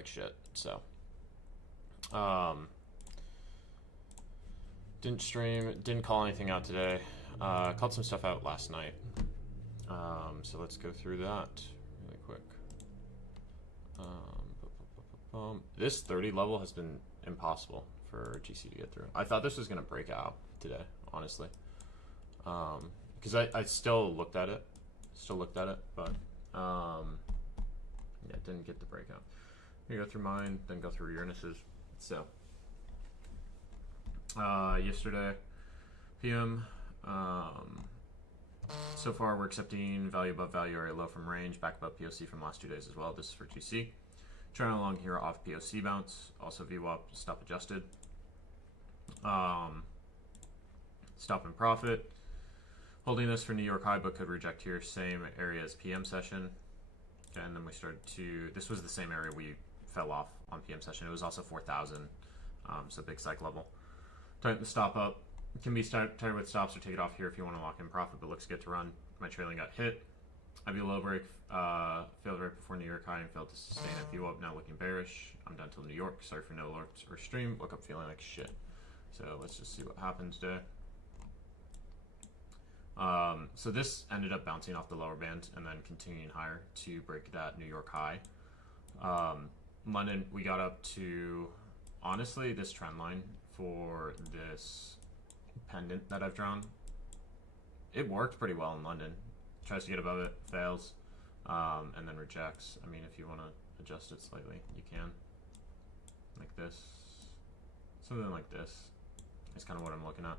like shit. So, didn't stream, didn't call anything out today. Called some stuff out last night. So let's go through that really quick. This 30 level has been impossible for GC to get through. I thought this was going to break out today, honestly. Because I still looked at it. But yeah, didn't get the breakout. I'm going to go through mine, then go through Uranus's. So, yesterday, PM, so far we're accepting value above value area low from range, back above POC from last 2 days as well. This is for GC. Trailing along here off POC bounce, also VWAP stop adjusted. Stop and profit. Holding this for New York high, but could reject here. Same area as PM session. Okay, and then we started to, this was the same area we fell off on PM session. It was also 4,000, so big psych level. Tighten the stop up. It can be tighter with stops or take it off here if you want to lock in profit, but looks good to run. My trailing got hit. IB low break, failed right before New York high and failed to sustain it. VWAP now looking bearish. I'm done till New York. Sorry for no alerts or stream. Woke up feeling like shit. So let's just see what happens today. So this ended up bouncing off the lower band and then continuing higher to break that New York high. London, we got up to, honestly, this trend line for this pendant that I've drawn. It worked pretty well in London. Tries to get above it, fails, and then rejects. I mean, if you want to adjust it slightly, you can. Like this. Something like this is kind of what I'm looking at.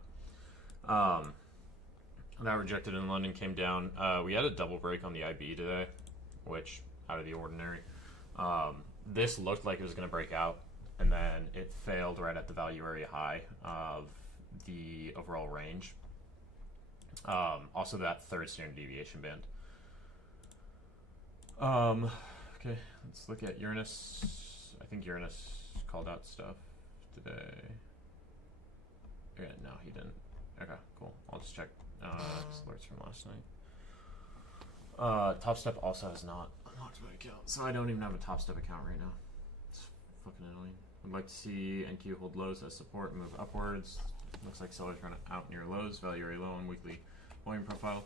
That rejected in London, came down. We had a double break on the IB today, which, out of the ordinary. This looked like it was going to break out, and then it failed right at the value area high of the overall range. Also that third standard deviation band. Okay, let's look at Uranus. I think Uranus called out stuff today. Yeah, no, he didn't. Okay, cool. I'll just check his alerts from last night. Top Step also has not unlocked my account, so I don't even have a Top Step account right now. It's fucking annoying. Would like to see NQ hold lows as support and move upwards. Looks like sellers run out near lows. Value area low on weekly volume profile.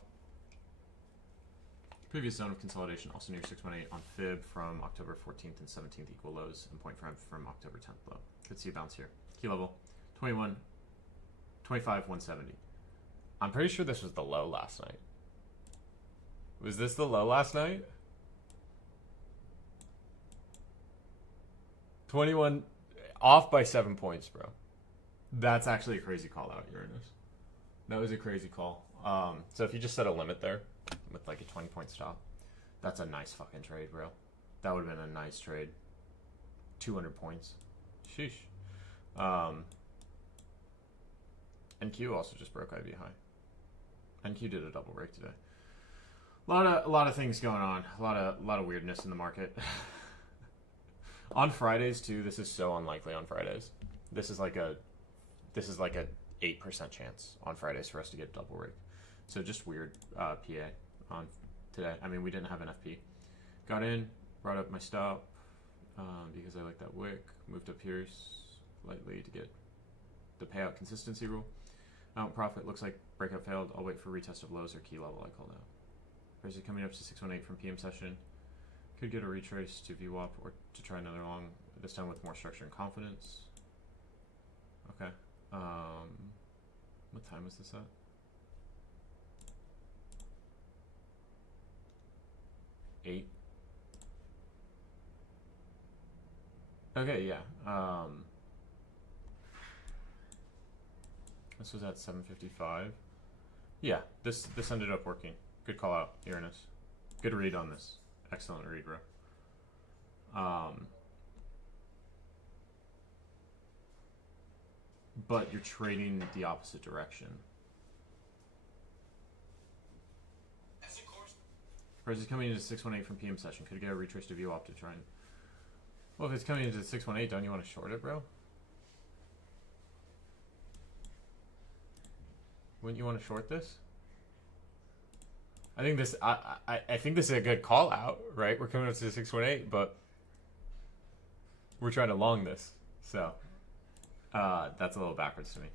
Previous zone of consolidation also near 618 on fib from October 14th and 17th equal lows, and point from October 10th low. Could see a bounce here. Key level 21, 25, 170. I'm pretty sure this was the low last night. Was this the low last night? 21 off by 7 points, bro. That's actually a crazy call out, Uranus. That was a crazy call. So if you just set a limit there with like a 20-point stop, that's a nice fucking trade, bro. That would have been a nice trade. 200 points. Sheesh. NQ also just broke IB high. NQ did a double break today. A lot of things going on. A lot of weirdness in the market. On Fridays too. This is so unlikely on Fridays. This is like a 8% chance on Fridays for us to get a double break. So just weird PA on today. I mean, we didn't have an FP. Got in, brought up my stop because I like that wick. Moved up here slightly to get the payout consistency rule. Out profit looks like breakout failed. I'll wait for retest of lows or key level I called out. Price is coming up to 618 from PM session. Could get a retrace to VWAP or to try another long, this time with more structure and confidence. Okay. What time was this at? 8. Okay, yeah. This was at 7:55. Yeah, this ended up working. Good call out, Uranus. Good read on this. Excellent read, bro. But you're trading the opposite direction. Price is coming into 618 from PM session. Could get a retrace to VWAP to try and... Well, if it's coming into 618, don't you want to short it, bro? Wouldn't you want to short this? I think this I think this is a good call out, right? We're coming up to 618, but We're trying to long this, so that's a little backwards to me.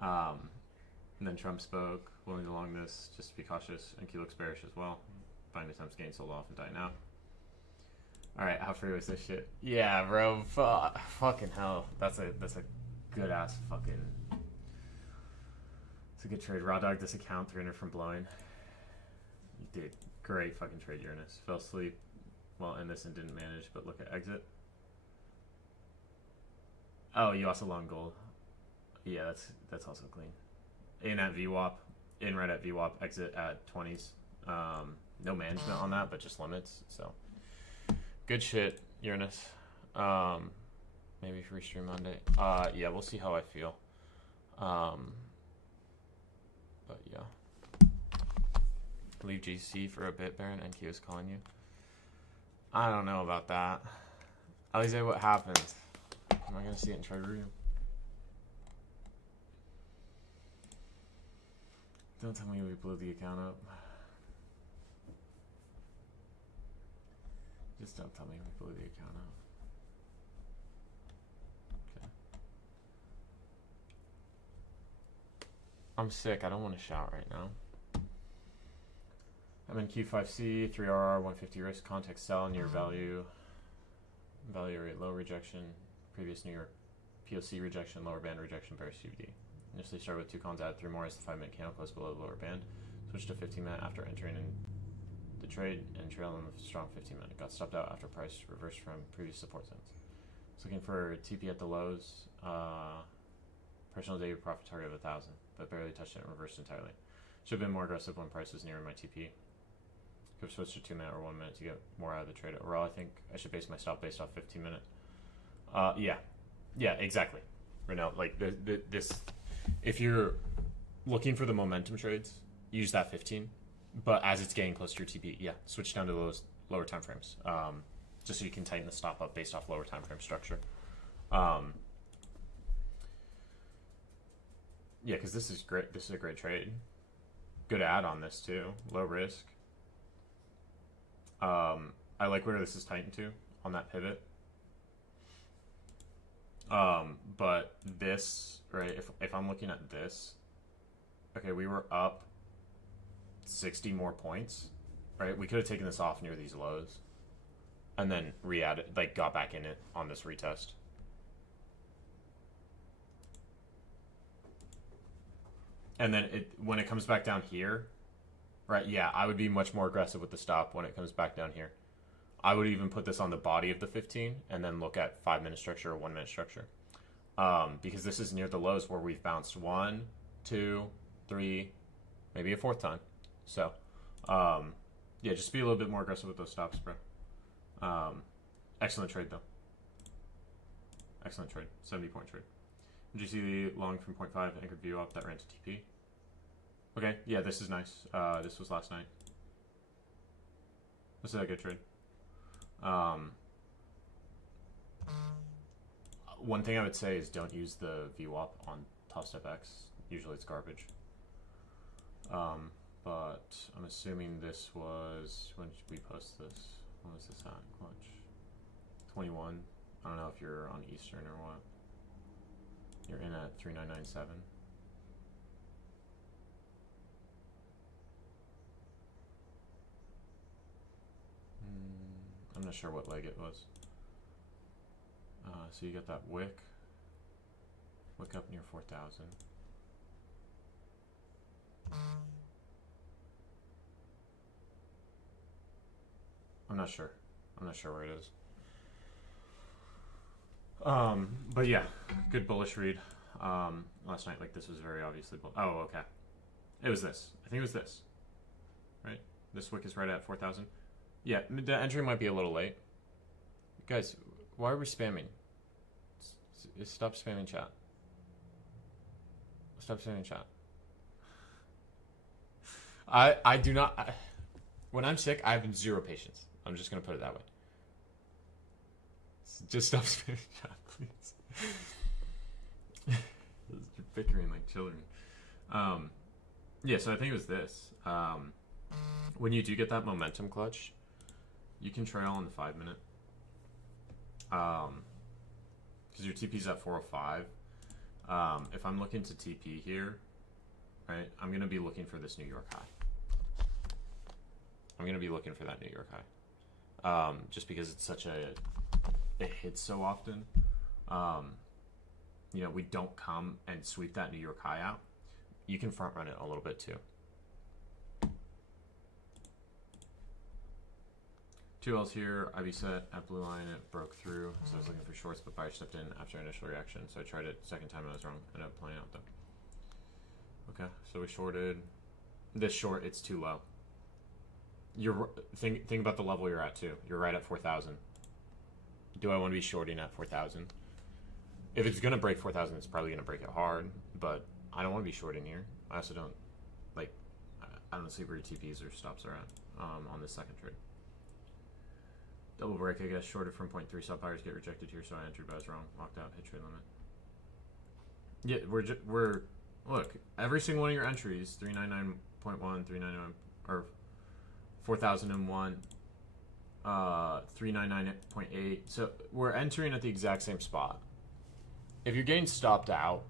And then Trump spoke, willing to long this, just be cautious. And Q looks bearish as well. Buying attempts gain, sold off, and die now. Alright, how free was this shit? Yeah, bro. Fucking hell. That's a good ass fucking. It's a good trade. Raw dog this account, 300 from blowing. Dude, great fucking trade, Uranus. Fell asleep while in this and didn't manage, but look at exit. Oh, you also long gold. Yeah, that's also clean. In at VWAP, in right at VWAP, exit at 20s. No management on that, but just limits. So good shit, Uranus. Maybe free stream Monday. Yeah, we'll see how I feel. But yeah. Leave GC for a bit, Baron. NQ is calling you. I don't know about that. Alize, what happens? Am I gonna see it in trade review? Don't tell me we blew the account up. Just don't tell me we blew the account up. Okay. I'm sick. I don't want to shout right now. I'm in Q5C, 3RR, 150 risk, context sell, near value. Value rate, low rejection. Previous New York POC rejection, lower band rejection, bearish CVD. Initially started with 2 cons, add 3 more as the 5-minute candle close below the lower band. Switched to 15-minute after entering in the trade and trail on the strong 15-minute. Got stopped out after price reversed from previous support zones. Was looking for TP at the lows. Personal daily profit target of 1,000, but barely touched it and reversed entirely. Should have been more aggressive when price was nearing my TP. Could have switched to 2-minute or 1 minute to get more out of the trade. Overall, I think I should base my stop based off 15-minute. Yeah, exactly. Right now, like this, if you're looking for the momentum trades, use that 15. But as it's getting closer to your TP, yeah, switch down to those lower time frames, just so you can tighten the stop up based off lower time frame structure. Yeah, because this is great. This is a great trade. Good add on this too. Low risk. I like where this is tightened to on that pivot. But this, right, if I'm looking at this, okay, we were up 60 more points, right? We could have taken this off near these lows and then re-added, like got back in it on this retest. And then when it comes back down here, right, yeah, I would be much more aggressive with the stop when it comes back down here. I would even put this on the body of the 15 and then look at 5-minute structure or 1-minute structure. Because this is near the lows where we've bounced 1, 2, 3, maybe a 4th time. So, yeah, just be a little bit more aggressive with those stops, bro. Excellent trade, though. Excellent trade. 70-point trade. Did you see the long from 0.5 anchored view up that ran to TP? Okay, yeah, this is nice. This was last night. This is a good trade. One thing I would say is don't use the VWAP on Top Step X. Usually it's garbage. But I'm assuming this was, when did we post this? When was this at? Clutch. 21. I don't know if you're on Eastern or what. You're in at 3997. I'm not sure what leg it was. So you got that wick up near 4,000. I'm not sure where it is. But yeah, good bullish read. Last night, like, this was very obviously oh, okay. It was this. I think it was this. Right? This wick is right at 4,000. Yeah, the entry might be a little late. Guys, why are we spamming? Stop spamming chat. Stop spamming chat. I do not... when I'm sick, I have zero patience. I'm just going to put it that way. Just stop spamming chat, please. You're bickering like children. Yeah, so I think it was this. When you do get that momentum clutch, you can trail on the 5-minute. because your TP's at 405. If I'm looking to TP here, right, I'm going to be looking for this New York high. I'm going to be looking for that New York high. Just because it's such it hits so often. You know, we don't come and sweep that New York high out. You can front run it a little bit too. 2Ls here, IB set at blue line, it broke through, so I was looking for shorts, but buyer stepped in after initial reaction, so I tried it second time and I was wrong, ended up playing out though. Okay, so we shorted. This short, it's too low. Think about the level you're at too. You're right at 4,000. Do I want to be shorting at 4,000? If it's gonna break 4,000, it's probably gonna break it hard, but I don't want to be shorting here. I also don't, like, I don't see where your TPs or stops are at on this second trade. Double break, I guess, shorted from 0.3. Sub buyers get rejected here, so I entered, but I was wrong. Locked out, hit trade limit. Yeah, we're look, every single one of your entries, 399.1, 399, or 4001, 399.8. So we're entering at the exact same spot. If you're getting stopped out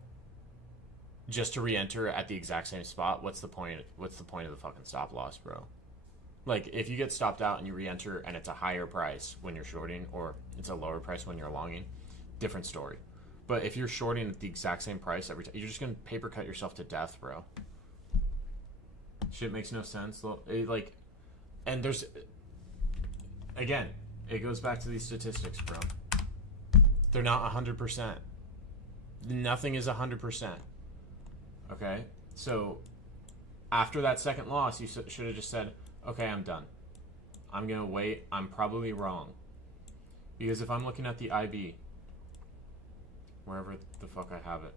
just to re-enter at the exact same spot, what's the point? What's the point of the fucking stop loss, bro? Like, if you get stopped out and you re-enter and it's a higher price when you're shorting, or it's a lower price when you're longing, different story. But if you're shorting at the exact same price every time, you're just gonna paper cut yourself to death, bro. Shit makes no sense. Like, and there's, again, it goes back to these statistics, bro. They're not 100%. Nothing is 100%. Okay? So, after that second loss, you should have just said, okay, I'm done. I'm going to wait. I'm probably wrong. Because if I'm looking at the IB, wherever the fuck I have it,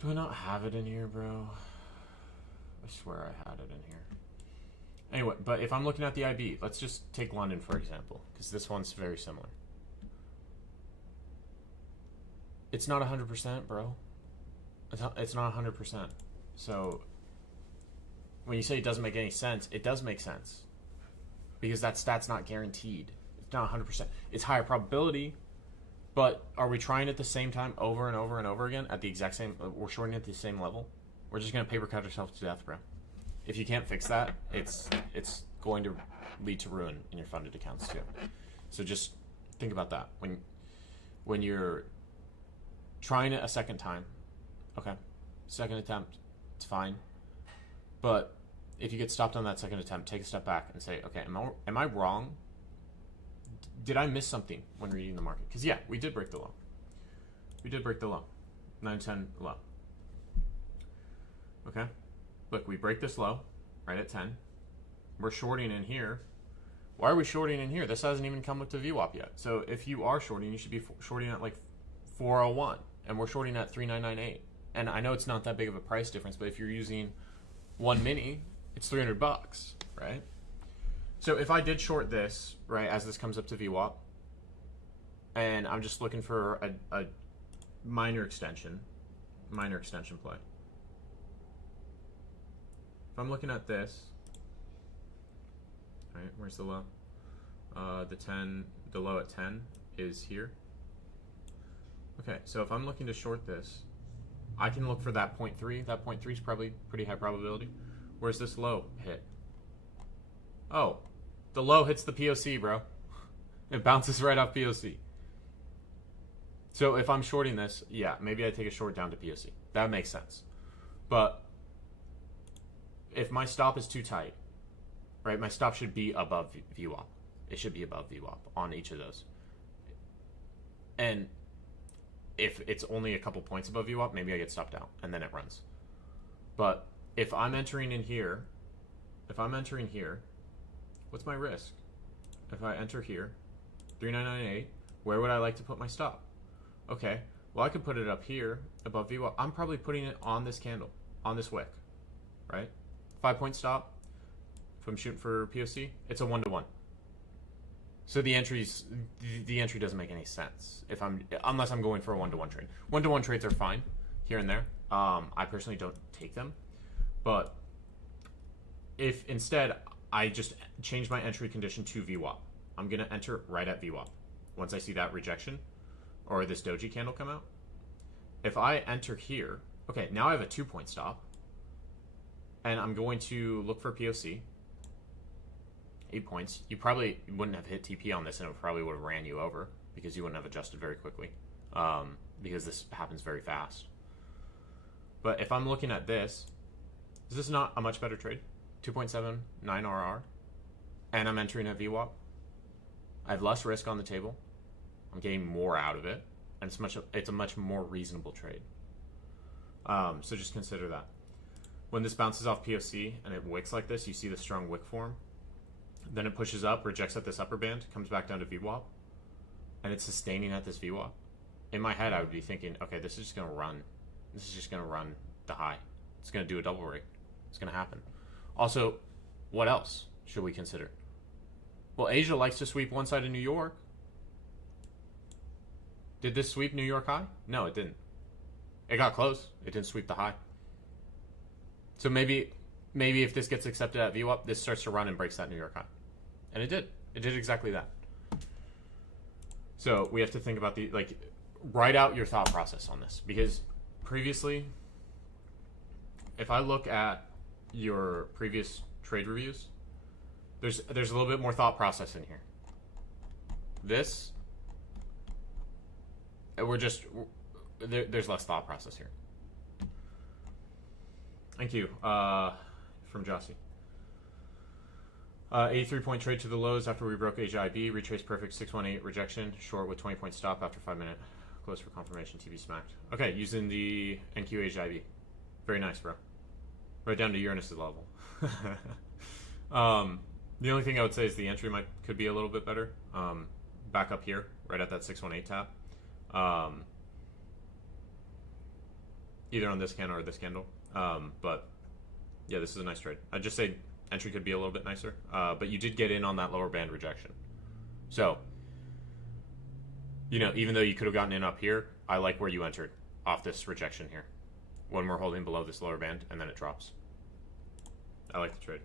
do I not have it in here, bro? I swear I had it in here. Anyway, but if I'm looking at the IB, let's just take London, for example, because this one's very similar. It's not 100%, bro. It's not 100%. So, when you say it doesn't make any sense, it does make sense. Because that stat's not guaranteed. It's not 100%. It's higher probability, but are we trying at the same time over and over and over again at the exact same, we're shorting at the same level? We're just going to paper cut ourselves to death, bro. If you can't fix that, it's going to lead to ruin in your funded accounts too. So just think about that. When you're trying it a second time, okay, second attempt, it's fine. But if you get stopped on that second attempt, take a step back and say, okay, am I wrong? Did I miss something when reading the market? Because yeah, we did break the low. We did break the low. 910 low. Okay? Look, we break this low right at 10. We're shorting in here. Why are we shorting in here? This hasn't even come up to VWAP yet. So if you are shorting, you should be shorting at like 401. And we're shorting at 3998. And I know it's not that big of a price difference, but if you're using one mini, it's $300, right? So if I did short this, right, as this comes up to VWAP, and I'm just looking for a minor extension play. If I'm looking at this, right, where's the low? The low at 10 is here. Okay, so if I'm looking to short this, I can look for that 0.3. That 0.3 is probably pretty high probability. Where's this low hit? Oh, the low hits the POC, bro. It bounces right off POC. So if I'm shorting this, yeah, maybe I take a short down to POC. That makes sense. But if my stop is too tight, right, my stop should be above VWAP. It should be above VWAP on each of those. And if it's only a couple points above VWAP, maybe I get stopped out, and then it runs. But if I'm entering in here, what's my risk? If I enter here, 3998, where would I like to put my stop? Okay, well I could put it up here, above VWAP. I'm probably putting it on this candle, on this wick, right? 5-point stop. If I'm shooting for POC, it's a 1-to-1. So the entry doesn't make any sense unless I'm going for a 1-to-1 trade. 1-to-1 trades are fine here and there. I personally don't take them, but if instead I just change my entry condition to VWAP, I'm going to enter right at VWAP. Once I see that rejection or this doji candle come out, if I enter here, okay, now I have a 2-point stop, and I'm going to look for POC. 8 points. You probably wouldn't have hit TP on this, and it probably would have ran you over because you wouldn't have adjusted very quickly, because this happens very fast. But if I'm looking at this, is this not a much better trade? 2.79 RR, and I'm entering at VWAP. I have less risk on the table. I'm getting more out of it, and it's a much more reasonable trade. So just consider that. When this bounces off POC and it wicks like this, you see the strong wick form. Then it pushes up, rejects at this upper band, comes back down to VWAP, and it's sustaining at this VWAP. In my head, I would be thinking, okay, this is just going to run. This is just going to run the high. It's going to do a double rig. It's going to happen. Also, what else should we consider? Well, Asia likes to sweep one side of New York. Did this sweep New York high? No, it didn't. It got close. It didn't sweep the high. So maybe if this gets accepted at VWAP, this starts to run and breaks that New York high. And it did. It did exactly that. So we have to think about write out your thought process on this. Because previously, if I look at your previous trade reviews, there's a little bit more thought process in here. This, there's less thought process here. Thank you, from Jossie. 83-point trade to the lows after we broke Asia IB. Retrace perfect 618 rejection. Short with 20-point stop after 5-minute. Close for confirmation. TB smacked. Okay, using the NQ Asia IB. Very nice, bro. Right down to Uranus's level. The only thing I would say is the entry could be a little bit better. Back up here, right at that 618 tap. Either on this candle or this candle. But yeah, this is a nice trade. I'd just say entry could be a little bit nicer. But you did get in on that lower band rejection. So, even though you could have gotten in up here, I like where you entered off this rejection here. When we're holding below this lower band, and then it drops. I like the trade.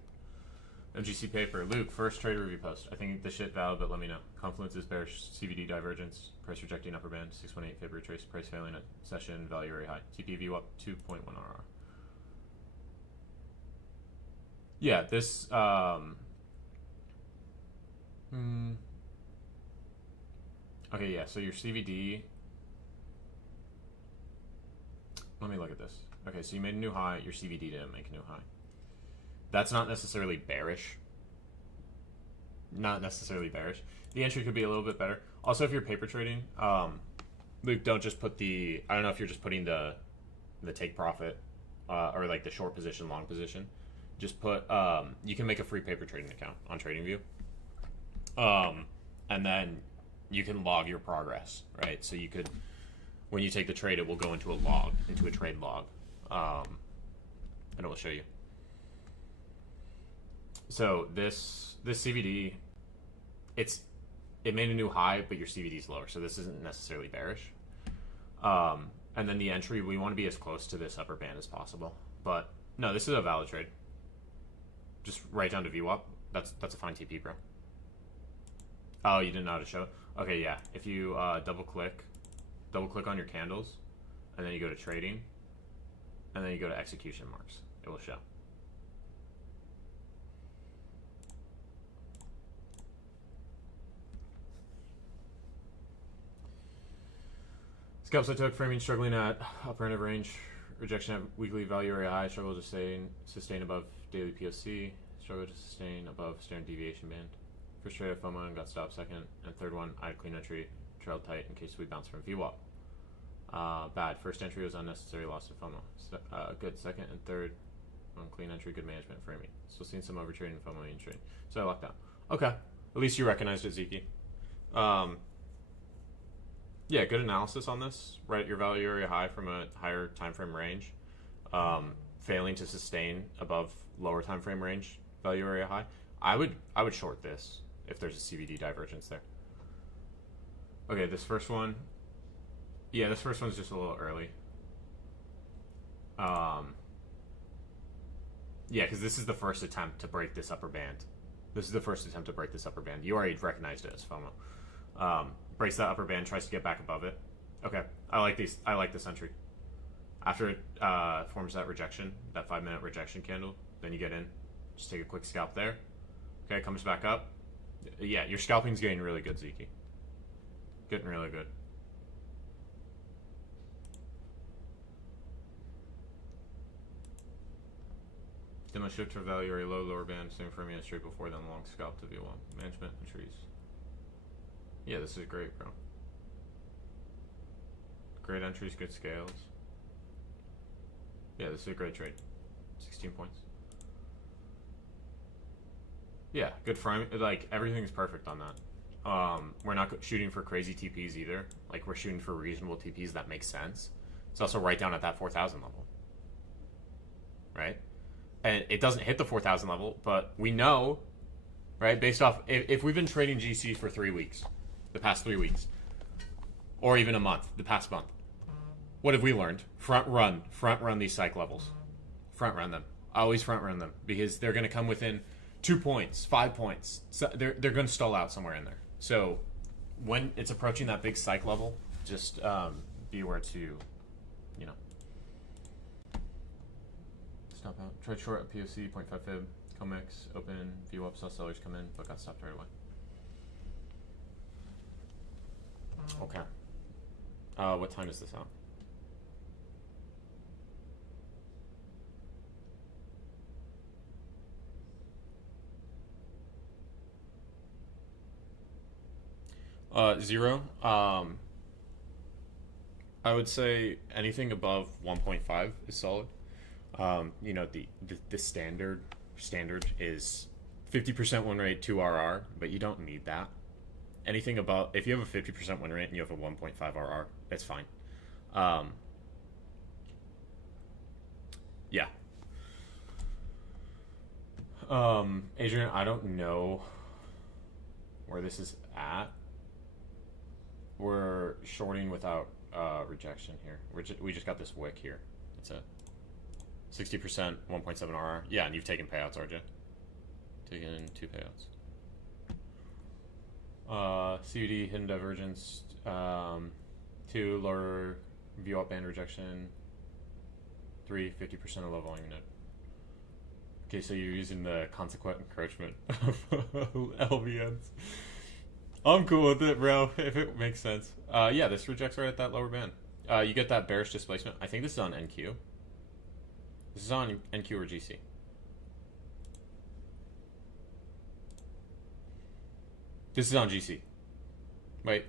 MGC paper. Luke, first trade review post. I think this shit valid, but let me know. Confluence is bearish. CVD divergence. Price rejecting upper band. 618 Fib retrace. Price failing at session. Value area high. TPV up 2.1 RR. Yeah, this. Okay, yeah. So your CVD. Let me look at this. Okay, so you made a new high. Your CVD didn't make a new high. That's not necessarily bearish. Not necessarily bearish. The entry could be a little bit better. Also, if you're paper trading, Luke, don't just put the... I don't know if you're just putting the take profit or like the short position, long position. Just put... you can make a free paper trading account on TradingView. And then you can log your progress, right? So you could... When you take the trade, it will go into a log, into a trade log. And it will show you. So this CVD, it made a new high, but your CVD is lower, so this isn't necessarily bearish. And then the entry, we want to be as close to this upper band as possible. But no, this is a valid trade. Just right down to VWAP. That's a fine TP, bro. Oh, you didn't know how to show it? Okay, yeah. If you double click on your candles, and then you go to trading, and then you go to execution marks, it will show. Scalps I took, framing struggling at upper end of range, rejection at weekly value area high, struggle to sustain above daily POC, struggle to sustain above standard deviation band. First trade at FOMO and got stopped. Second and third one, I had clean entry, trailed tight in case we bounce from VWAP. Bad. First entry was unnecessary loss to FOMO. Good. Second and third on clean entry, good management framing. Still seeing some overtrading in FOMO and trade. So I locked out. Okay. At least you recognized it, Zeke. Yeah, good analysis on this. Right at your value area high from a higher time frame range. Failing to sustain above lower time frame range value area high. I would short this if there's a CVD divergence there. Okay, this first one. Yeah, this first one's just a little early. Yeah, because this is the first attempt to break this upper band. This is the first attempt to break this upper band. You already recognized it as FOMO. Breaks that upper band, tries to get back above it. Okay, I like these. I like this entry. After it forms that rejection, that 5-minute rejection candle, then you get in. Just take a quick scalp there. Okay, comes back up. Yeah, your scalping's getting really good, Zeke. Getting really good. Demo shift to value or a lower band, same for me straight before, then long scalp to V1. Management entries. Yeah, this is great, bro. Great entries, good scales. Yeah, this is a great trade. 16 points. Yeah, good frame. Like, everything's perfect on that. We're not shooting for crazy TPs either. Like, we're shooting for reasonable TPs that make sense. It's also right down at that 4,000 level. Right? And it doesn't hit the 4,000 level, but we know, right, based off, if we've been trading GC for 3 weeks, the past 3 weeks, or even a month, the past month, what have we learned? Front run these psych levels. Front run them. Always front run them, because they're going to come within 2 points, 5 points. So they're going to stall out somewhere in there. So when it's approaching that big psych level, just be aware to, you know, stop out. Trade short at POC, 0.5 fib, COMEX, open, view up, saw sellers come in, but got stopped right away. Okay. What time is this out? Zero. I would say anything above 1.5 is solid. You know, the standard is 50% win rate, 2 RR, but you don't need that. Anything above, if you have a 50% win rate and you have a 1.5 RR, that's fine. Yeah. Adrian, I don't know where this is at. We're shorting without rejection here. We just got this wick here. That's it. 60%, 1.7 RR. Yeah, and you've taken payouts, RJ. Taken 2 payouts. CUD, hidden divergence. 2, lower view up band rejection. 3, 50% of low volume node. Okay, so you're using the consequent encroachment of LVNs. I'm cool with it, bro, if it makes sense. Yeah, this rejects right at that lower band. You get that bearish displacement. I think this is on NQ. This is on NQ or GC. This is on GC. Wait.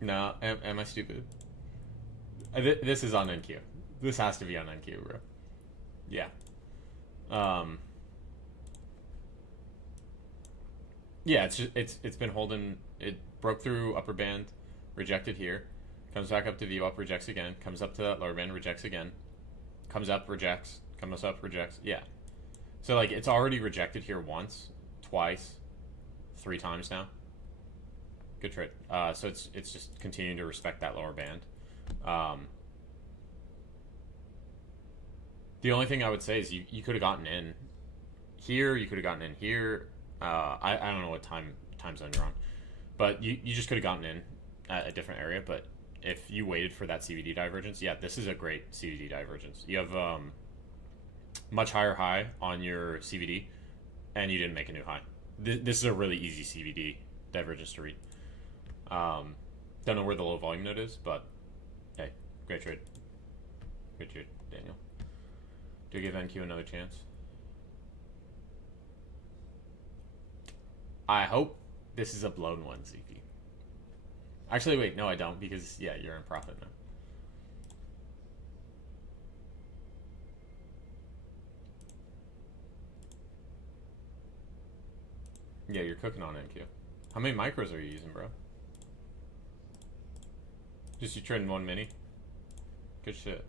No, am I stupid? This is on NQ. This has to be on NQ, bro. Yeah. Yeah, it's been holding. It broke through upper band, rejected here, comes back up to view up, rejects again, comes up to that lower band, rejects again, comes up, rejects, comes up, rejects. Yeah. So like it's already rejected here once, twice, 3 times now. Good trade. So it's just continuing to respect that lower band. The only thing I would say is you could have gotten in here. You could have gotten in here. I don't know what time zone you're on, but you just could have gotten in at a different area. But if you waited for that CVD divergence, yeah, this is a great CVD divergence. You have much higher high on your CVD, and you didn't make a new high. This is a really easy CVD divergence to read. Don't know where the low volume node is, but hey, great trade. Great trade, Daniel. Do you give NQ another chance? I hope this is a blown one, ZP. Actually, wait, no, I don't, because, yeah, you're in profit now. Yeah, you're cooking on NQ. How many micros are you using, bro? Just you trading 1 mini? Good shit.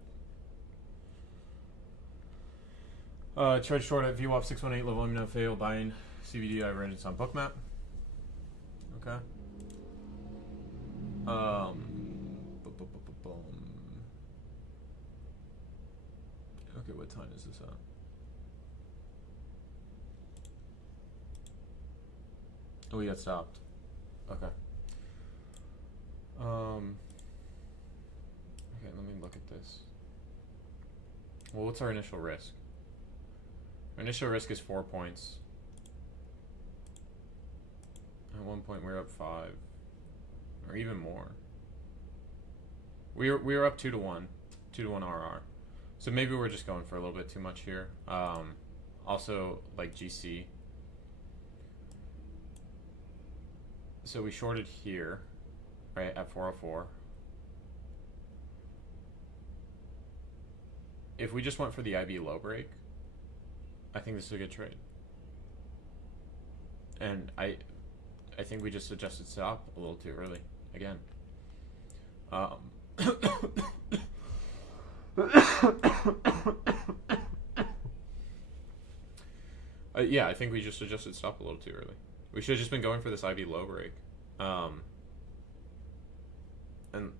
Trade short at VWAP 618, low volume, no fail, buying CVD divergence on Bookmap. Okay. Okay, what time is this at? Oh, we got stopped. Okay. Okay, let me look at this. Well, what's our initial risk? Our initial risk is 4 points. At one point, we were up 5, or even more. We were up 2-1, 2-1 RR. So maybe we're just going for a little bit too much here. Also, like GC. So we shorted here, right, at 404. If we just went for the IB low break, I think this is a good trade. And I think we just adjusted stop a little too early again. Yeah, I think we just adjusted stop a little too early. We should have just been going for this IB low break. And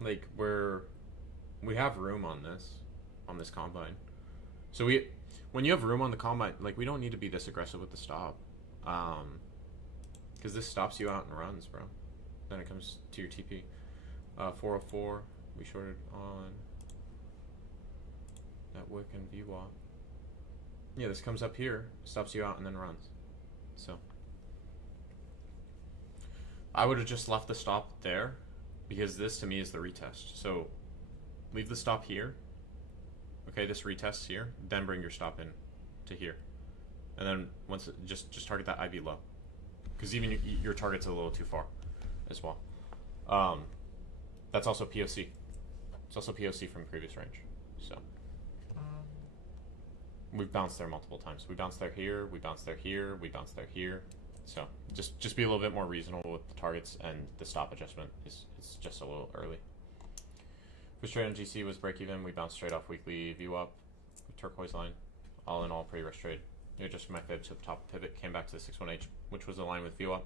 like we have room on this combine. So when you have room on the combine, like we don't need to be this aggressive with the stop. Because this stops you out and runs, bro. Then it comes to your TP. 404, we shorted on that wick and VWAP. Yeah, this comes up here, stops you out, and then runs. So I would have just left the stop there, because this to me is the retest. So leave the stop here. Okay, this retests here, then bring your stop in to here, and then once just target that IB low, because even your target's a little too far, as well. That's also POC. It's also POC from previous range. So we've bounced there multiple times. We bounced there here. We bounced there here. We bounced there here. So just be a little bit more reasonable with the targets, and the stop adjustment is just a little early. First trade on GC was break even. We bounced straight off weekly VWAP, turquoise line. All in all, pretty rush trade. You adjusted my fib to the top pivot, came back to the 618, which was aligned with VWAP.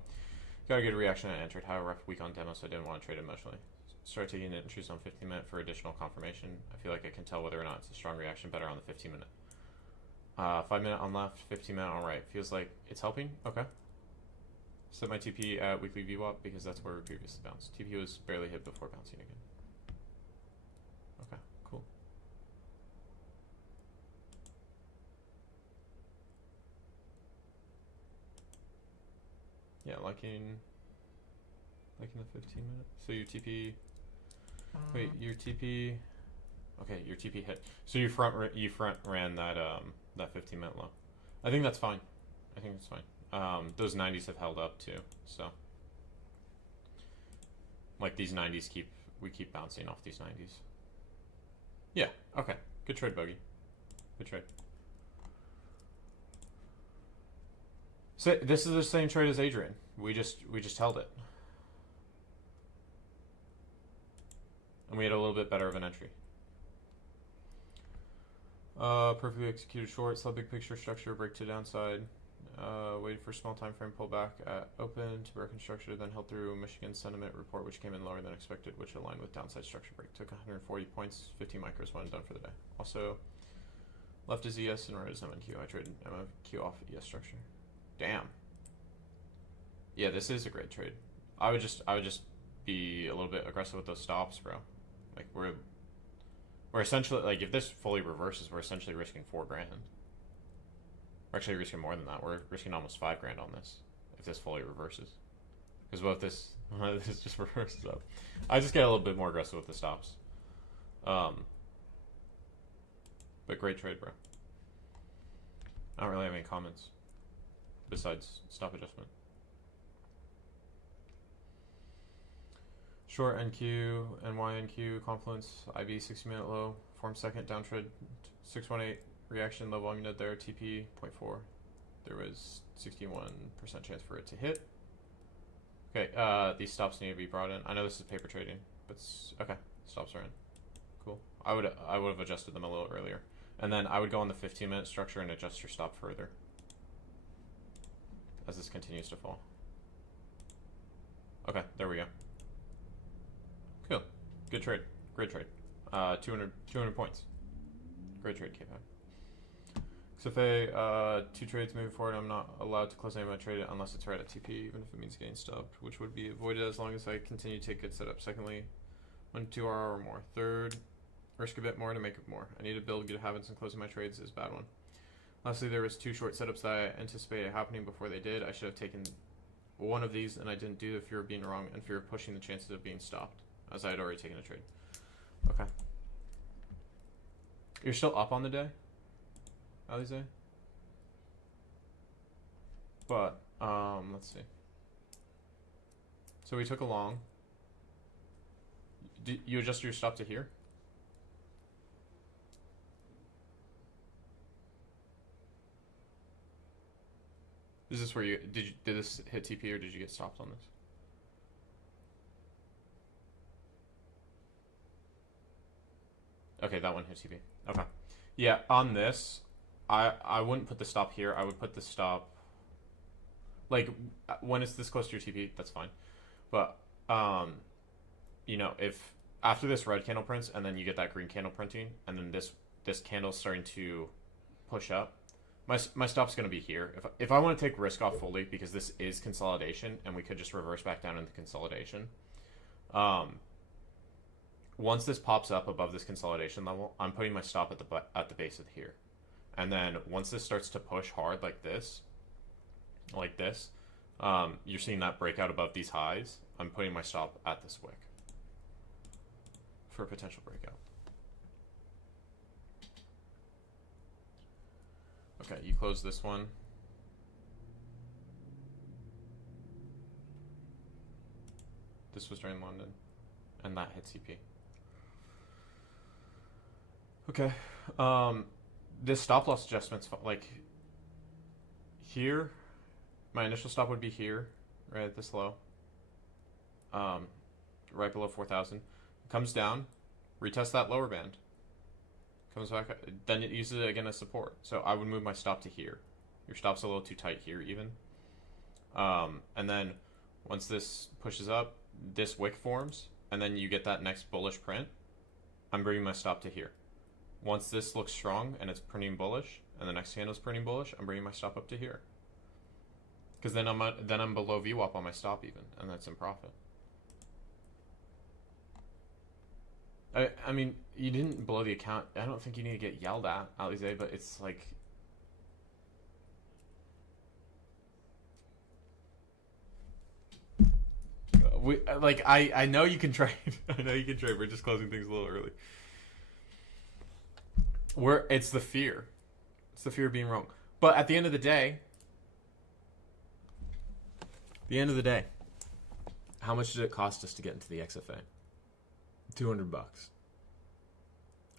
Got a good reaction and entered. Had a rough week on demo, so I didn't want to trade emotionally. Started taking entries on 15-minute for additional confirmation. I feel like I can tell whether or not it's a strong reaction better on the 15-minute. 5-minute on left, 15-minute on right. Feels like it's helping. Okay. Set my TP at weekly VWAP because that's where we previously bounced. TP was barely hit before bouncing again. Okay, cool. Yeah, liking the 15-minute. So your TP. Wait, your TP. Okay, your TP hit. So you front ran that that 15-minute low. I think that's fine. I think it's fine. Those 90s have held up too. So like these 90s we keep bouncing off these 90s. Yeah. Okay. Good trade, Bogey. Good trade. So this is the same trade as Adrian. We just held it. And we had a little bit better of an entry. Perfectly executed short, saw big picture structure, break to downside. Waited for small time frame pullback at open to broken structure, then held through Michigan sentiment report, which came in lower than expected, which aligned with downside structure break. Took 140 points, 15 micros when done for the day. Also, left is ES and right is MNQ. I traded MNQ off ES structure. Damn. Yeah, this is a great trade. I would just be a little bit aggressive with those stops, bro. Like we're essentially, like, if this fully reverses, we're essentially risking $4 grand. We're actually risking more than that. We're risking almost $5 grand on this if this fully reverses. Because what if this just reverses up? I just get a little bit more aggressive with the stops. But great trade, bro. I don't really have any comments besides stop adjustment. Short NQ, NYNQ, confluence, IB 60-minute low, form second, downtrend 618, reaction, low volume node there, TP 0.4. There was 61% chance for it to hit. Okay, these stops need to be brought in. I know this is paper trading, but okay, stops are in. Cool. I would have adjusted them a little earlier. And then I would go on the 15-minute structure and adjust your stop further as this continues to fall. Okay, there we go. Cool. Good trade. Great trade. 200 points. Great trade, K5. So if 2 trades moving forward, I'm not allowed to close any of my trade unless it's right at TP, even if it means getting stopped, which would be avoided as long as I continue to take good setup. Secondly, 1 2 R or more. Third, risk a bit more to make it more. I need to build good habits, and closing my trades is a bad one. Lastly, there was 2 short setups that I anticipated happening before they did. I should have taken one of these, and I didn't do the fear of being wrong and fear of pushing the chances of being stopped, as I had already taken a trade. Okay. You're still up on the day, Alize? But, let's see. So we took a long. Did you adjust your stop to here? Is this where you did this hit TP, or did you get stopped on this? Okay, that one hit TP. Okay. Yeah, on this, I wouldn't put the stop here. I would put the stop like when it's this close to your TP, that's fine. But you know, if after this red candle prints and then you get that green candle printing and then this candle's starting to push up, my stop's going to be here. If I want to take risk off fully, because this is consolidation and we could just reverse back down into consolidation. Once this pops up above this consolidation level, I'm putting my stop at the base of here. And then once this starts to push hard like this, you're seeing that breakout above these highs. I'm putting my stop at this wick for a potential breakout. Okay, you close this one. This was during London, and that hit CP. Okay, this stop loss adjustment's like here. My initial stop would be here, right at this low, right below 4,000. Comes down, retest that lower band, comes back, then it uses it again as support. So I would move my stop to here. Your stop's a little too tight here even. And then once this pushes up, this wick forms, and then you get that next bullish print. I'm bringing my stop to here. Once this looks strong and it's printing bullish, and the next candle's printing bullish, I'm bringing my stop up to here. Because then I'm below VWAP on my stop even, and that's in profit. I mean, you didn't blow the account. I don't think you need to get yelled at, Alize, but it's like... I know you can trade. I know you can trade. We're just closing things a little early. It's the fear. It's the fear of being wrong. But at the end of the day... how much did it cost us to get into the XFA? $200.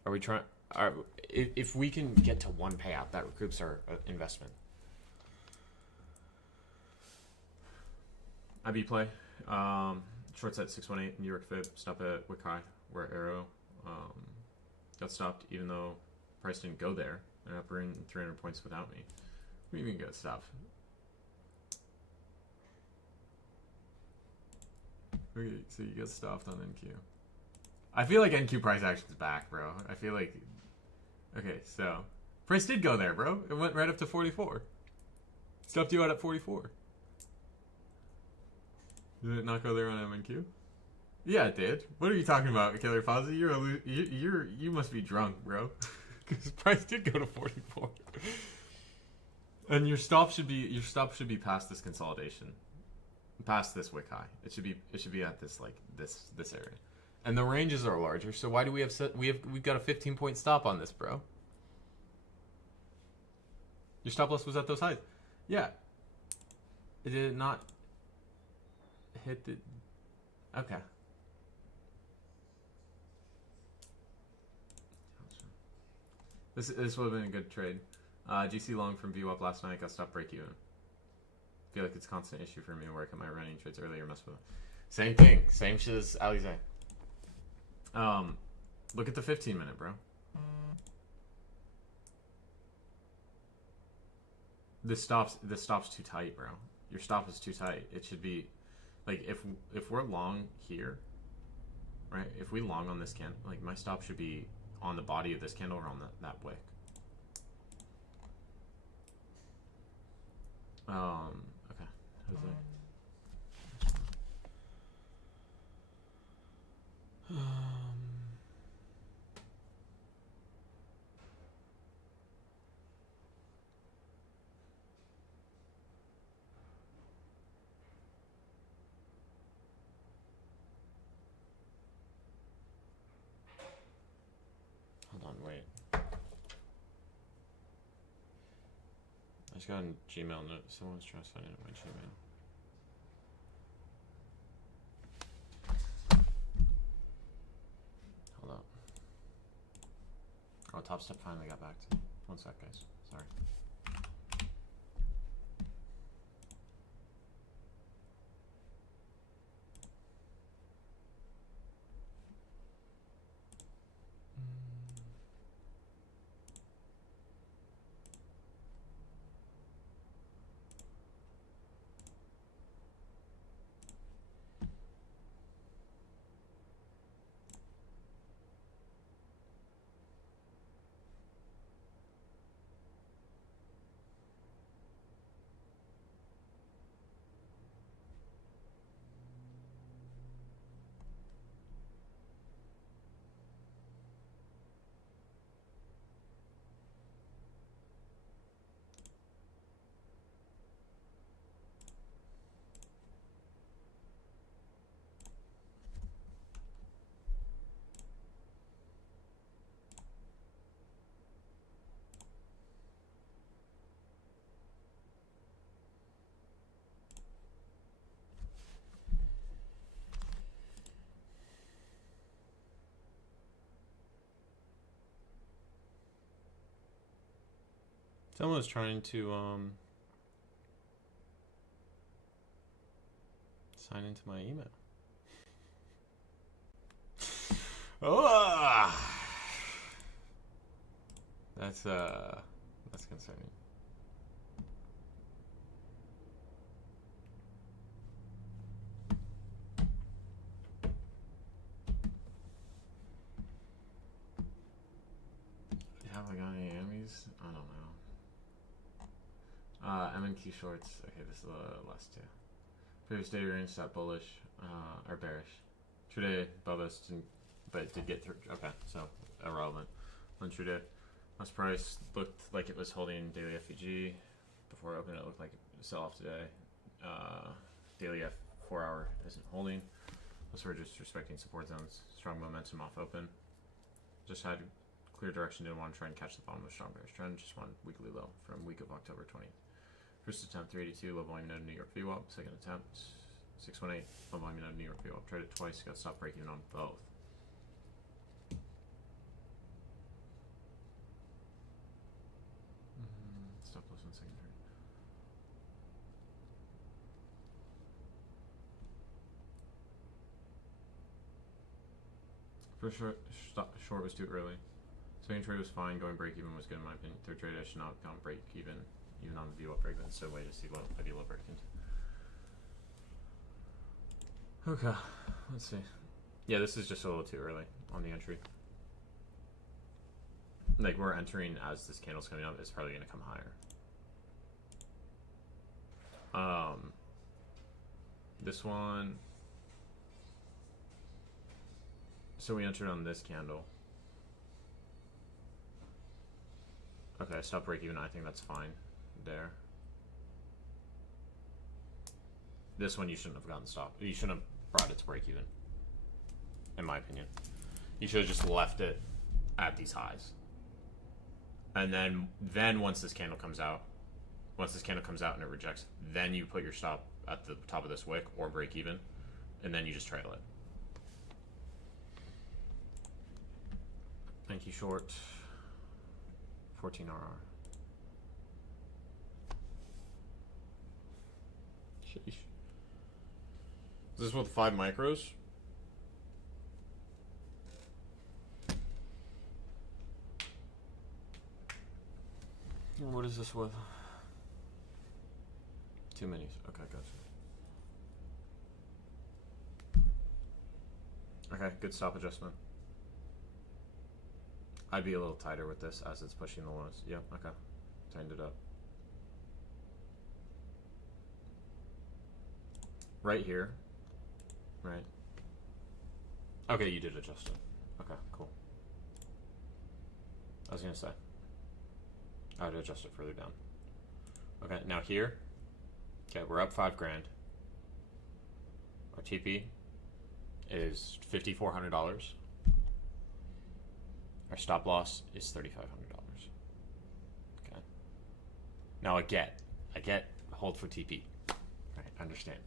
Are we trying? If we can get to 1 payout, that recoups our investment. IB play. Shorts at 618. New York Fib. Stop at wick high. Where arrow got stopped, even though price didn't go there. And up in 300 points without me. What do you mean got stopped? Okay, so you get stopped on NQ. I feel like NQ price action's back, bro. I feel like... Okay, so... price did go there, bro. It went right up to 44. Stopped you out at 44. Did it not go there on MNQ? Yeah, it did. What are you talking about, Killer Fozzie? You must be drunk, bro. Because price did go to 44. And your stop should be past this consolidation. Past this wick high. It should be at this this area. And the ranges are larger, so why do we have we've got a 15-point stop on this, bro? Your stop loss was at those highs. Yeah. It did not hit the... Okay. This would have been a good trade. GC long from VWAP last night, got stopped break even. Feel like it's a constant issue for me to work on my running trades earlier. Mess with it. Same thing. Same shit as Alize. Look at the 15-minute, bro. This stop's too tight, bro. Your stop is too tight. It should be like if we're long here, right? If we long on this candle, like my stop should be on the body of this candle or on that wick. Okay. Jose. Hold on, wait. I just got a Gmail note. Someone's trying to sign into my Gmail. Hold up. Oh, Top Step finally got back to me. One sec, guys. Sorry. Someone was trying to sign into my email. Oh, that's concerning. Have I got any enemies? I don't know. MNQ shorts. Okay, this is the last two. Previous day range sat bullish or bearish. Today, Bubba's but did get through. Okay, so irrelevant. On Truday, last price looked like it was holding daily FEG before opening. It looked like a sell off today. Daily F 4 hour isn't holding. Also, we're just respecting support zones. Strong momentum off open. Just had clear direction. Didn't want to try and catch the bottom of a strong bearish trend. Just one weekly low from week of October 20th. First attempt 382, low volume node New York VWAP. Second attempt 618, low volume node New York VWAP. Tried it twice, got stopped breaking on both. Stop loss on secondary. First short was too early. Second trade was fine. Going break even was good in my opinion. Third trade I should not have gone break even on the VWAP break even. So wait to see what I do break into. Okay, let's see. Yeah, this is just a little too early on the entry. Like, we're entering as this candle's coming up, it's probably going to come higher. This one. So we entered on this candle. Okay, stop break even. I think that's fine there. This one you shouldn't have gotten stopped. You shouldn't have brought it to break even, in my opinion. You should have just left it at these highs. And then once this candle comes out, and it rejects, then you put your stop at the top of this wick or break even, and then you just trail it. Thank you, short. 14 RR. Sheesh. Is this with 5 micros? What is this with? 2 minis. Okay, gotcha. Okay, good stop adjustment. I'd be a little tighter with this as it's pushing the lows. Yep, okay. Tightened it up. right here, right? Okay, you did adjust it. Okay, cool. I was gonna say I would adjust it further down. Okay, now here, okay, we're up 5 grand. Our TP is $5,400. Our stop loss is $3,500. Okay. Now I get hold for TP. Right, understand.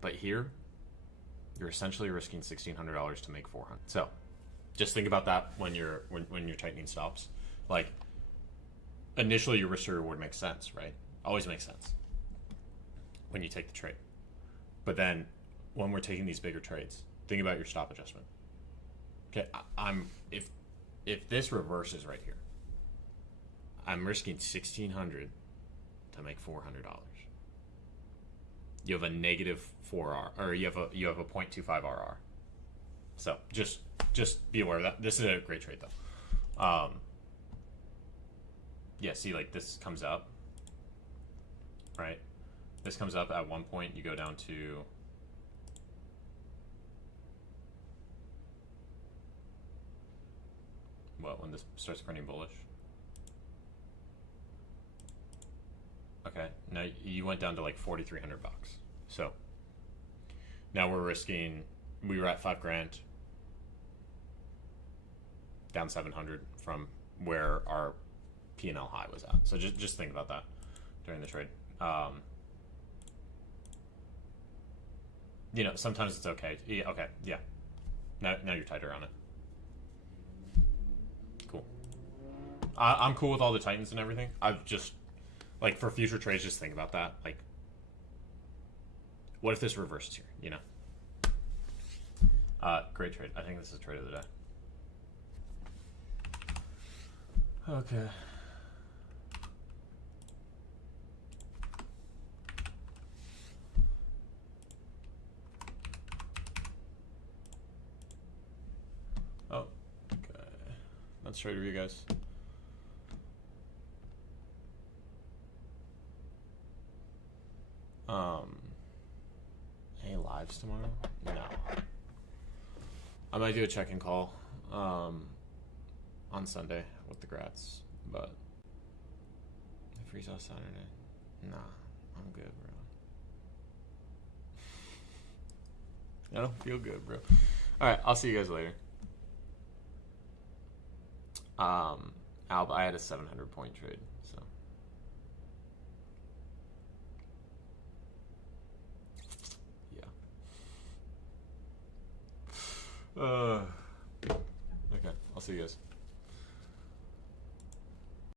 But here, you're essentially risking $1,600 to make $400. So, just think about that when you're tightening stops. Like, initially your risk to reward makes sense, right? Always makes sense when you take the trade. But then, when we're taking these bigger trades, think about your stop adjustment. Okay, if this reverses right here, I'm risking $1,600 to make $400. You have a negative 4R, or you have a 0.25 RR. So just be aware of that. This is a great trade though. Yeah, see, like this comes up, right? This comes up at one point. You go down to what, when this starts printing bullish? Okay, now you went down to like $4,300. So now we're risking. We were at 5 grand, down 700 from where our P&L high was at. So just think about that during the trade. You know, sometimes it's okay. Yeah, okay, yeah. Now you're tighter on it. Cool. I'm cool with all the tightens and everything. I've just, like, for future trades, just think about that. Like, what if this reverses here, you know? Great trade. I think this is trade of the day. Okay. Oh, okay. That's trade review, guys. Any lives tomorrow? No. I might do a check-in call on Sunday with the Grats, but I freeze off Saturday. Nah, I'm good, bro. I don't feel good, bro. All right, I'll see you guys later. Alba, I had a 700-point trade, so. Yeah. Okay, I'll see you guys.